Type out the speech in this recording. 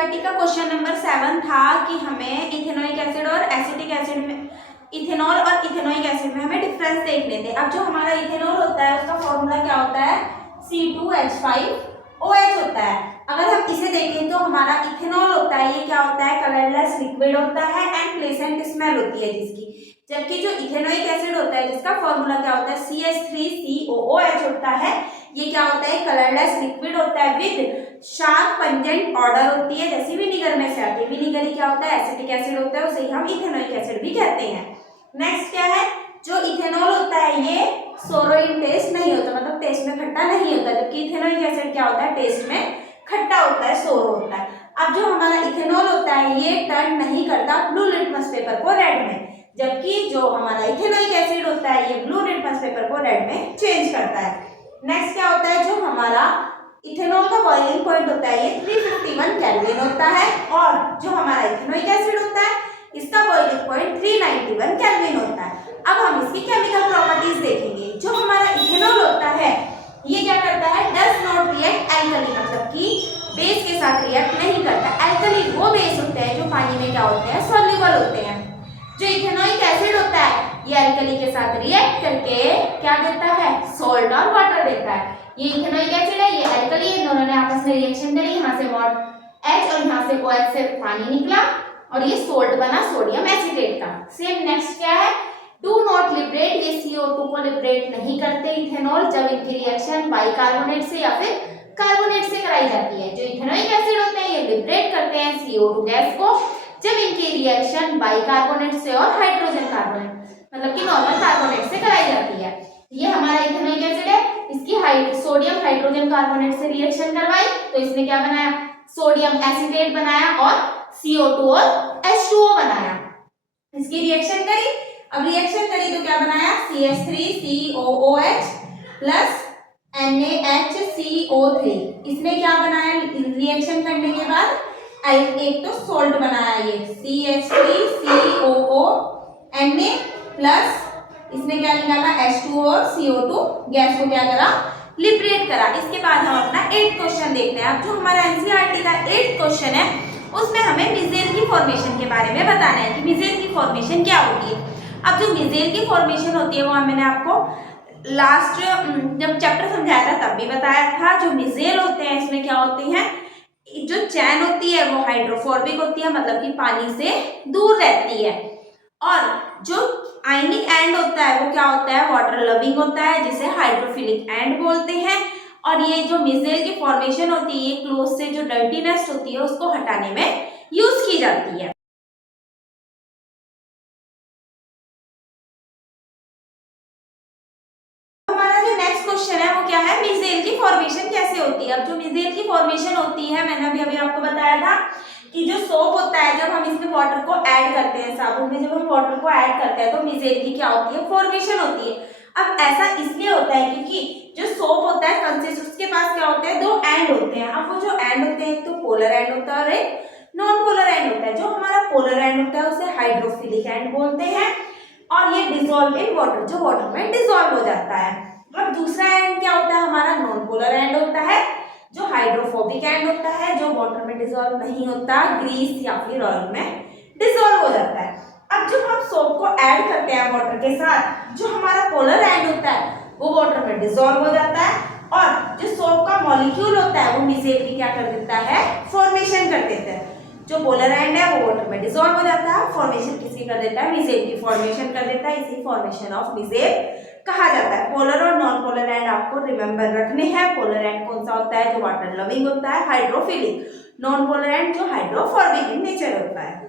का question number 7 था कि हमें इथेनोइक एसिड और एसिटिक एसिड में इथेनॉल और इथेनोइक एसिड में हमें डिफरेंस देखने थे। अब जो हमारा इथेनॉल होता है उसका फॉर्मूला क्या होता है, C2H5OH होता है। अगर हम इसे देखें तो हमारा इथेनॉल होता है, ये क्या होता है, कलरलेस लिक्विड होता है एंड प्लेसेंट स्मेल होती है जिसकी। जबकि जो इथेनोइक एसिड होता है जिसका फॉर्मूला क्या होता है, CH3COOH होता है, ये क्या होता है, कलरलेस लिक्विड होता है विद शार्प पंजेंट ऑर्डर होती है, जैसे विनीगर में से आती है। विनीगर ही क्या होता है, एसिटिक एसिड होता है, उसे हम इथेनोइक एसिड भी कहते हैं। नेक्स्ट क्या है, जो इथेनॉल होता है ये सोरो इन टेस्ट नहीं होता, मतलब टेस्ट में खट्टा नहीं होता, जबकि इथेनोइक एसिड क्या होता है, टेस्ट में खट्टा होता है, सोरो होता है। अब जो हमारा इथेनॉल होता है ये टर्न नहीं करता ब्लू लिटमस पेपर को रेड में, जबकि जो हमारा इथेनोइक एसिड होता है ये ब्लू लिटमस पेपर को रेड में चेंज करता है। नेक्स्ट क्या होता है, जो हमारा इथेनॉल का बॉइलिंग पॉइंट होता है ये 351 केल्विन होता है, और जो हमारा इथेनोइक एसिड होता है इसका बॉइलिंग पॉइंट 391 केल्विन होता है। अब हम इसकी केमिकल प्रॉपर्टीज देखेंगे। जो हमारा इथेनॉल होता है ये क्या करता है, डज नॉट रिएक्ट एल्कली, मतलब कि बेस के साथ रिएक्ट नहीं करता। एल्कली वो बेस होते हैं जो पानी में क्या होते हैं, सॉल्युबल होते हैं। जो इथेनोइक एसिड होता है ये एल्कली के साथ रिएक्ट करके क्या देता है, सॉल्ट और वाटर देता है। ये इथेनोइक एसिड है, ये एल्कली है, दोनों ने आपस में रिएक्शन करी, यहाँ से H और यहाँ से OH से पानी निकला और ये सोल्ट बना सोडियम एसिटेट का। सेम नेक्स्ट क्या है, डू नॉट लिबरेट, ये CO2 को लिबरेट नहीं करते इथेनॉल जब इनकी रिएक्शन बाइकार्बोनेट से या फिर कार्बोनेट से कराई जाती है। जो इथेनोइक एसिड होते हैं ये लिबरेट करते हैं CO2 गैस को जब इनकी रिएक्शन बाइकार्बोनेट से और हाइड्रोजन कार्बोनेट, मतलब कि नॉर्मल कार्बोनेट से कराई जाती है। ये हमारा इथेनोइक एसिड है, इसकी सोडियम हाइड्रोजन कार्बोनेट से रिएक्शन करवाई तो इसने क्या बनाया, सोडियम एसिटेट बनाया और CO2 और H2O बनाया। इसकी रिएक्शन करी, अब रिएक्शन करी तो क्या बनाया, CH3COOH प्लस NaHCO3। इसने क्या बनाया रिएक्शन करने के बाद, एक तो सोल्ट बनाया ये CH3COO Na प्लस इसने क्या निकाला H2O और CO2 गैस को क्या करा, लिबरेट करा। इसके बाद हम अपना 8th क्वेश्चन देखते हैं। अब जो हमारा NCERT का 8th क्वेश्चन है उसमें हमें मिजेल की फॉर्मेशन के बारे में बताना है कि मिजेल की फॉर्मेशन क्या होती है। अब जो मिजेल की फॉर्मेशन होती है वो मैंने आपको लास्ट जब चैप्टर समझाया था तब भी बताया था। जो मिजेल होते हैं इसमें क्या होती हैं, जो चैन होती है वो हाइड्रोफोबिक होती है, मतलब कि पानी से दूर रहती है, और जो आयनिक एंड होता है वो क्या होता है, वाटर लविंग होता है जिसे हाइड्रोफिलिक एंड बोलते हैं। और ये जो मिजेल की फॉर्मेशन होती है ये क्लोथ से जो डर्टीनेस होती है उसको हटाने में यूज की जाती है। हमारा जो नेक्स्ट क्वेश्चन है वो क्या है, मिजेल की फॉर्मेशन कैसे होती है। अब जो मिजेल की फॉर्मेशन होती है मैंने अभी आपको बताया था कि जो सोप होता है जब हम इसमें वाटर को ऐड करते हैं, साबुन में जब हम वाटर को ऐड करते हैं तो मिजेल की क्या होती है, फॉर्मेशन होती है। अब ऐसा इसलिए होता है क्योंकि जो सोप होता है कंसिस्ट, उसके पास क्या होता है, दो एंड होते हैं। अब वो जो एंड होते हैं एक तो पोलर एंड होता है और एक नॉन पोलर एंड होता है। जो हमारा पोलर एंड होता है उसे हाइड्रोफिलिक एंड बोलते हैं और ये डिसॉल्व इन वाटर, जो वाटर में डिसॉल्व हो जाता है। और दूसरा एंड क्या होता है, हमारा नॉन पोलर एंड होता है जो हाइड्रोफोबिक एंड होता है, जो वाटर में डिसॉल्व नहीं होता, ग्रीस या फिर ऑयल में डिसॉल्व हो जाता है। अब जब हम सोप को ऐड करते हैं वाटर के साथ, जो हमारा पोलर एंड होता है वो वाटर में डिसॉल्व हो जाता है और जो सोप का मॉलिक्यूल होता है वो मिजेल की क्या कर देता है, फॉर्मेशन कर देता है। जो पोलर एंड है वो वाटर में डिसॉल्व हो जाता है, फॉर्मेशन किसकी कर देता है, मिजेल की फॉर्मेशन कर देता है। इसी फॉर्मेशन ऑफ मिजेल कहा जाता है। पोलर और नॉन पोलर एंड आपको रिमेंबर रखने हैं। पोलर एंड कौन सा होता है, जो वाटर लविंग होता है, हाइड्रोफिलिक। नॉन पोलर एंड जो हाइड्रोफोबिक इन नेचर होता है।